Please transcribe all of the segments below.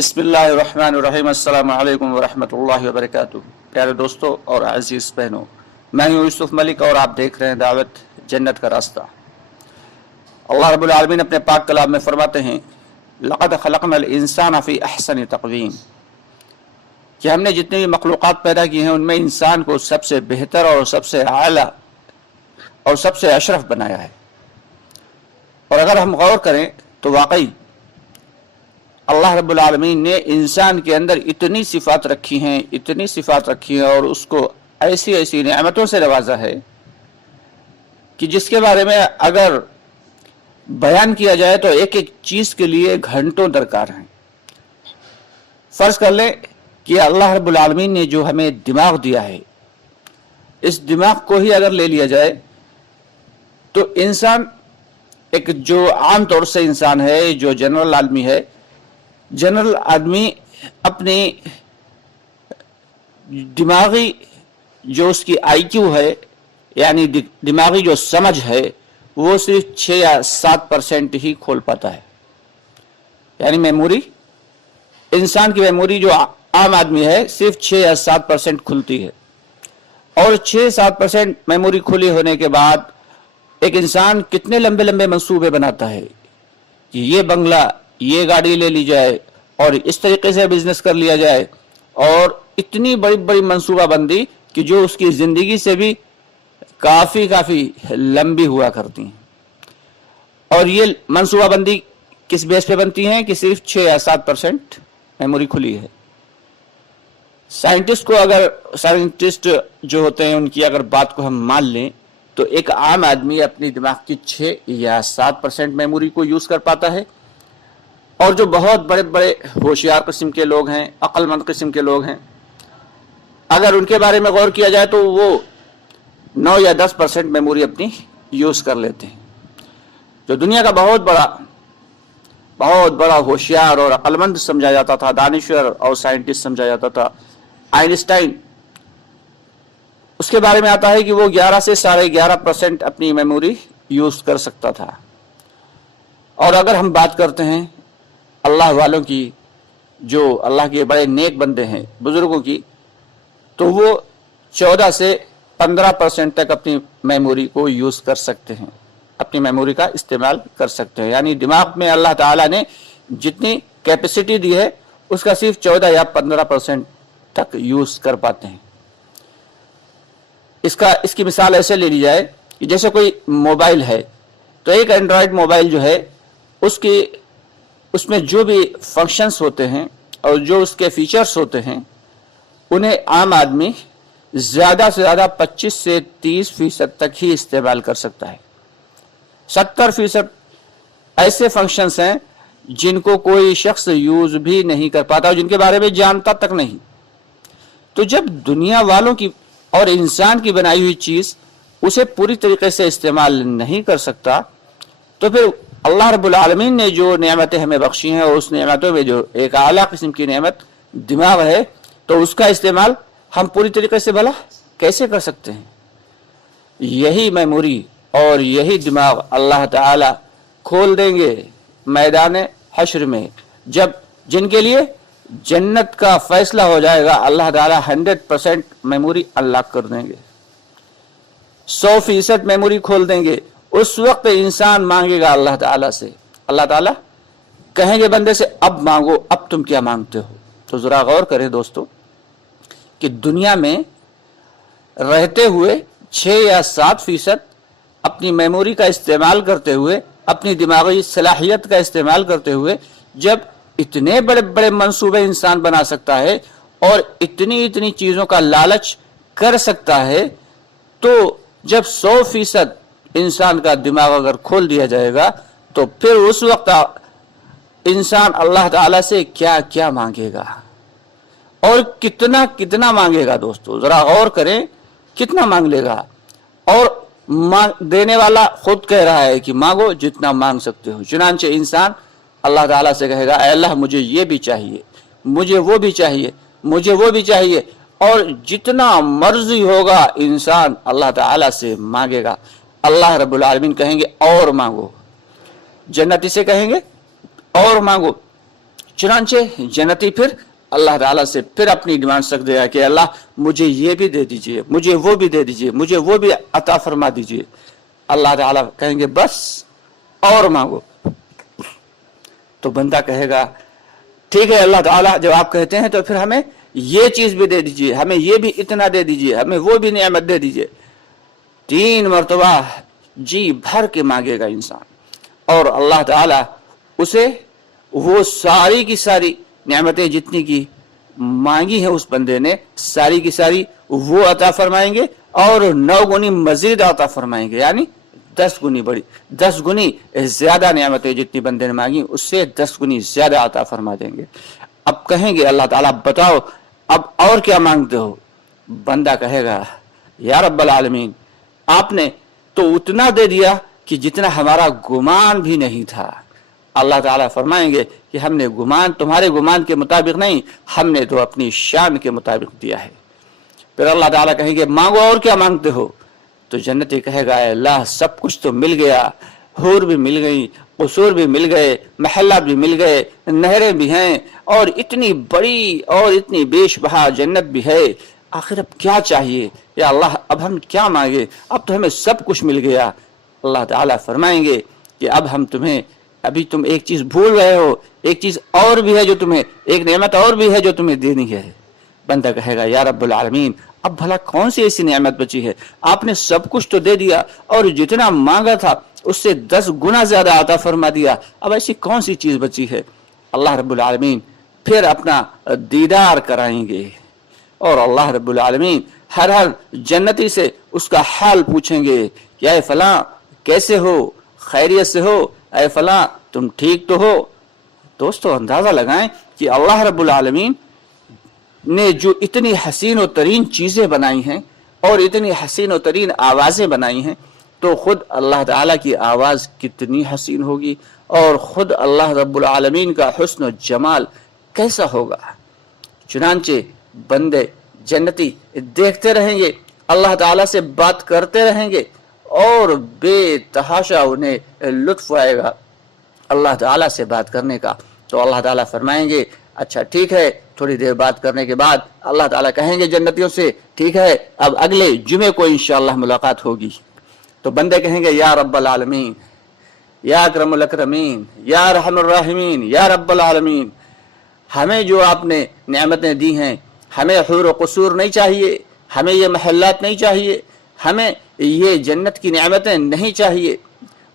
बिस्मिल्लाहिर्रहमानिर्रहीम अस्सलामु अलैकुम वरहमतुल्लाहि वबरकातुहू। प्यारे दोस्तों और अजीज़ बहनों, मैं हूँ यूसुफ मलिक और आप देख रहे हैं दावत जन्नत का रास्ता। अल्लाह रब्बुल आलमीन अपने पाक कलाम में फरमाते हैं, लक़द खलक़नल इंसान फ़ी अहसनि तक़वीम, कि हमने जितनी भी मखलूक़ात पैदा की हैं उनमें इंसान को सबसे बेहतर और सबसे आला और सबसे अशरफ बनाया है। और अगर हम गौर करें तो वाकई अल्लाह रब्बुल आलमीन ने इंसान के अंदर इतनी सिफ़ात रखी हैं और उसको ऐसी ऐसी नेमतों से नवाजा है कि जिसके बारे में अगर बयान किया जाए तो एक एक चीज़ के लिए घंटों दरकार हैं। फ़र्ज़ कर लें कि अल्लाह रब्बुल आलमीन ने जो हमें दिमाग दिया है, इस दिमाग को ही अगर ले लिया जाए तो इंसान एक जो आम तौर से इंसान है, जो जनरल आदमी है, जनरल आदमी अपनी दिमागी जो उसकी आईक्यू है यानी दिमागी जो समझ है वो सिर्फ 6 या 7% ही खोल पाता है। यानी मेमोरी, इंसान की मेमोरी जो आम आदमी है सिर्फ 6 या 7% खुलती है। और 6-7% मेमोरी खुली होने के बाद एक इंसान कितने लंबे लंबे मंसूबे बनाता है कि ये बंगला, ये गाड़ी ले ली जाए और इस तरीके से बिजनेस कर लिया जाए, और इतनी बड़ी बड़ी मंसूबाबंदी कि जो उसकी ज़िंदगी से भी काफ़ी लंबी हुआ करती हैं। और ये मंसूबाबंदी किस बेस पे बनती हैं कि सिर्फ 6 या 7% मेमोरी खुली है। साइंटिस्ट जो होते हैं उनकी अगर बात को हम मान लें तो एक आम आदमी अपनी दिमाग की 6 या 7% मेमोरी को यूज़ कर पाता है। और जो बहुत बड़े बड़े होशियार किस्म के लोग हैं, अक्लमंद किस्म के लोग हैं, अगर उनके बारे में गौर किया जाए तो वो 9 या 10% मेमोरी अपनी यूज़ कर लेते हैं। जो दुनिया का बहुत बड़ा होशियार और अक्लमंद समझा जाता था, दानिश्वर और साइंटिस्ट समझा जाता था, आइंस्टाइन, उसके बारे में आता है कि वो 11 से 11.5% अपनी मेमोरी यूज़ कर सकता था। और अगर हम बात करते हैं अल्लाह वालों की, जो अल्लाह के बड़े नेक बंदे हैं, बुजुर्गों की, तो वो 14 से 15% तक अपनी मेमोरी को यूज़ कर सकते हैं, अपनी मेमोरी का इस्तेमाल कर सकते हैं। यानी दिमाग में अल्लाह ताला ने जितनी कैपेसिटी दी है उसका सिर्फ 14 या 15% तक यूज़ कर पाते हैं। इसकी मिसाल ऐसे ले ली जाए कि जैसे कोई मोबाइल है तो एक एंड्रॉयड मोबाइल जो है उसमें जो भी फंक्शंस होते हैं और जो उसके फीचर्स होते हैं उन्हें आम आदमी ज़्यादा से ज़्यादा 25 से 30% तक ही इस्तेमाल कर सकता है। 70% ऐसे फंक्शंस हैं जिनको कोई शख्स यूज़ भी नहीं कर पाता और जिनके बारे में जानता तक नहीं। तो जब दुनिया वालों की और इंसान की बनाई हुई चीज़ उसे पूरी तरीके से इस्तेमाल नहीं कर सकता, तो फिर अल्लाह रब्बुल आलमीन ने जो नेमतें हमें बख्शी हैं और उस नेमतों में जो एक आला किस्म की नेमत दिमाग है, तो उसका इस्तेमाल हम पूरी तरीके से भला कैसे कर सकते हैं। यही मेमोरी और यही दिमाग अल्लाह ताला खोल देंगे मैदान हश्र में, जब जिनके लिए जन्नत का फैसला हो जाएगा। अल्लाह ताला 100% मेमोरी अनलॉक कर देंगे, 100% मेमोरी खोल देंगे। उस वक्त इंसान मांगेगा अल्लाह ताला से, अल्लाह ताला कहेंगे बंदे से, अब मांगो, अब तुम क्या मांगते हो। तो जरा गौर करें दोस्तों कि दुनिया में रहते हुए 6 या 7% अपनी मेमोरी का इस्तेमाल करते हुए, अपनी दिमागी सलाहियत का इस्तेमाल करते हुए, जब इतने बड़े बड़े मंसूबे इंसान बना सकता है और इतनी चीज़ों का लालच कर सकता है, तो जब 100% इंसान का दिमाग अगर खोल दिया जाएगा तो फिर उस वक्त इंसान अल्लाह ताला से क्या क्या मांगेगा और कितना मांगेगा। दोस्तों जरा गौर करें, कितना मांग लेगा। और देने वाला खुद कह रहा है कि मांगो जितना मांग सकते हो। चुनांचे इंसान अल्लाह ताला से कहेगा, ऐ अल्लाह मुझे ये भी चाहिए, मुझे वो भी चाहिए, मुझे वो भी चाहिए, और जितना मर्जी होगा इंसान अल्लाह ताला से मांगेगा। अल्लाह रब्बुल आलमीन कहेंगे और मांगो, जन्नती से कहेंगे और मांगो। चुनांचे जन्नती फिर अल्लाह ताला से फिर अपनी डिमांड रख देगा कि अल्लाह मुझे ये भी दे दीजिए, मुझे वो भी दे दीजिए, मुझे वो भी अता फरमा दीजिए। अल्लाह ताला कहेंगे बस और मांगो। तो बंदा कहेगा ठीक है अल्लाह ताला, जब आप कहते हैं तो फिर हमें ये चीज भी दे दीजिए, हमें ये भी इतना दे दीजिए, हमें वो भी नेमत दे दीजिए। 3 मरतबा जी भर के मांगेगा इंसान और अल्लाह ताला उसे वो सारी की सारी नेमतें जितनी की मांगी है उस बंदे ने, सारी की सारी वो अता फरमाएंगे और 9 गुनी मजीद अता फरमाएंगे, यानी 10 गुनी बड़ी, 10 गुनी ज्यादा नेमतें जितनी बंदे ने मांगी उससे 10 गुनी ज्यादा अता फरमा देंगे। अब कहेंगे अल्लाह ताला बताओ अब और क्या मांगते हो? बंदा कहेगा या रब्बल आलमीन आपने तो उतना दे दिया कि जितना हमारा गुमान भी नहीं था। अल्लाह ताला फरमाएंगे कि हमने गुमान तुम्हारे गुमान के मुताबिक नहीं, हमने तो अपनी शान के मुताबिक दिया है। फिर अल्लाह ताला कहेंगे मांगो और क्या मांगते हो? तो जन्नती कहेगा अल्लाह सब कुछ तो मिल गया, हूर भी मिल गई, कसूर भी मिल गए, महल्ला भी मिल गए, नहरें भी हैं और इतनी बड़ी और इतनी बेशबहा जन्नत भी है, आखिर अब क्या चाहिए या अल्लाह अब हम क्या मांगे, अब तो हमें सब कुछ मिल गया। अल्लाह ताला फरमाएंगे कि अब हम तुम्हें, अभी तुम एक चीज भूल रहे हो, एक चीज और भी है जो तुम्हें, एक नेमत और भी है जो तुम्हें देनी है। बंदा कहेगा या रब्बुल आलमीन अब भला कौन सी ऐसी नेमत बची है, आपने सब कुछ तो दे दिया और जितना मांगा था उससे 10 गुना ज्यादा अता फरमा दिया, अब ऐसी कौन सी चीज बची है? अल्लाह रब्बुल आलमीन फिर अपना दीदार कराएंगे और अल्लाह रब्बुल आलमीन हर जन्नती से उसका हाल पूछेंगे कि ऐ फलां कैसे हो, खैरियत से हो, ऐ फलां तुम ठीक तो हो। दोस्तों अंदाजा लगाएं कि अल्लाह रब्बुल आलमीन ने जो इतनी हसीन और तरीन चीजें बनाई हैं और इतनी हसीन और तरीन आवाजें बनाई हैं, तो खुद अल्लाह ताला की आवाज कितनी हसीन होगी और खुद अल्लाह रब्बुल आलमीन का हुस्न और जमाल कैसा होगा। चुनांचे बंदे जन्नती देखते रहेंगे, अल्लाह ताला से बात करते रहेंगे और बेतहाशा उन्हें लुत्फ आएगा अल्लाह ताला से बात करने का। तो अल्लाह ताला फरमाएंगे अच्छा ठीक है, थोड़ी देर बात करने के बाद अल्लाह ताला कहेंगे जन्नतियों से ठीक है अब अगले जुमे को इंशाअल्लाह मुलाकात होगी। तो बंदे कहेंगे या रब्बल आलमीन, या अकरमुल अकरमीन, या रहमुर राहिमीन, या रब्बल आलमीन, हमें जो आपने नेमतें दी हैं, हमें हूर व कसूर नहीं चाहिए, हमें ये महल्लात नहीं चाहिए, हमें ये जन्नत की नेमतें नहीं चाहिए,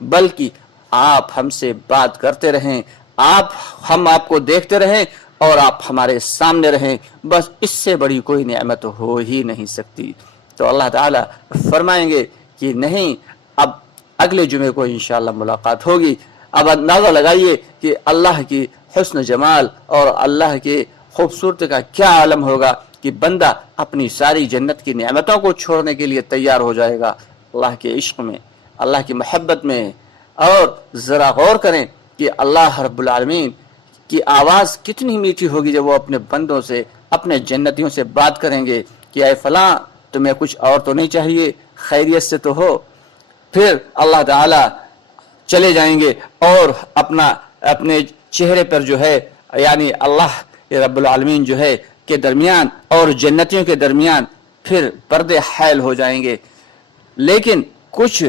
बल्कि आप हमसे बात करते रहें, हम आपको देखते रहें और आप हमारे सामने रहें, बस इससे बड़ी कोई नेमत हो ही नहीं सकती। तो अल्लाह ताला फरमाएंगे कि नहीं अब अगले जुमे को इंशाअल्लाह मुलाकात होगी। अब अंदाजा लगाइए कि अल्लाह की हुस्न जमाल और अल्लाह की खूबसूरती का क्या आलम होगा कि बंदा अपनी सारी जन्नत की नेमतों को छोड़ने के लिए तैयार हो जाएगा अल्लाह के इश्क में, अल्लाह की मोहब्बत में। और जरा गौर करें कि अल्लाह रब्बुल आलमीन की आवाज कितनी मीठी होगी जब वो अपने बंदों से, अपने जन्नतियों से बात करेंगे कि ऐ फलां तुम्हें कुछ और तो नहीं चाहिए, खैरियत से तो हो। फिर अल्लाह ताला चले जाएंगे और अपने चेहरे पर जो है यानी अल्लाह रब्बुल आलमीन जो है के दरमियान और जन्नतियों के दरमियान फिर पर्दे हायल हो जाएंगे। लेकिन कुछ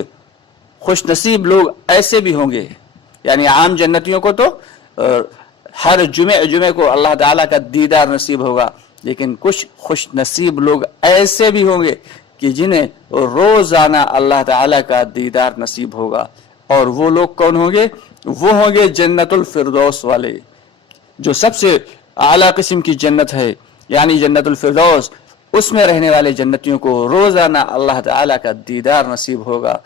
खुशनसीब लोग ऐसे भी होंगे, यानी आम जन्नतियों को तो हर जुमे को अल्लाह ताला का दीदार नसीब होगा, लेकिन कुछ खुश नसीब लोग ऐसे भी होंगे कि जिन्हें रोजाना अल्लाह ताला का दीदार नसीब होगा। और वो लोग कौन होंगे? वो होंगे जन्नतुल फिरदौस वाले, जो सबसे आला किस्म की जन्नत है, यानी जन्नतुल फिरदौस, उसमें रहने वाले जन्नतियों को रोजाना अल्लाह ताला का दीदार नसीब होगा।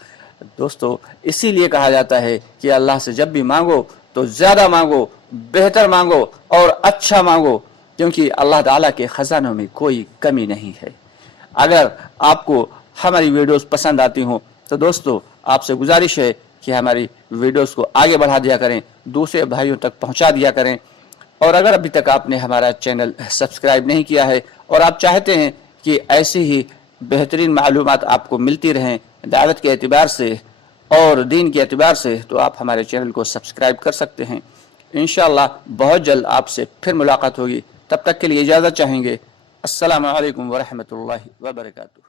दोस्तों इसीलिए कहा जाता है कि अल्लाह से जब भी मांगो तो ज्यादा मांगो, बेहतर मांगो और अच्छा मांगो, क्योंकि अल्लाह ताला के खजानों में कोई कमी नहीं है। अगर आपको हमारी वीडियोस पसंद आती हो तो दोस्तों आपसे गुजारिश है कि हमारी वीडियोस को आगे बढ़ा दिया करें, दूसरे भाइयों तक पहुंचा दिया करें। और अगर अभी तक आपने हमारा चैनल सब्सक्राइब नहीं किया है और आप चाहते हैं कि ऐसी ही बेहतरीन मालूमात आपको मिलती रहें दावत के एतबार से और दीन के एतबार से, तो आप हमारे चैनल को सब्सक्राइब कर सकते हैं। انشاءاللہ بہت جلد آپ سے پھر ملاقات ہوگی. تب تک کے لیے اجازت چاہیں گے. السلام علیکم ورحمۃ اللہ وبرکاتہ.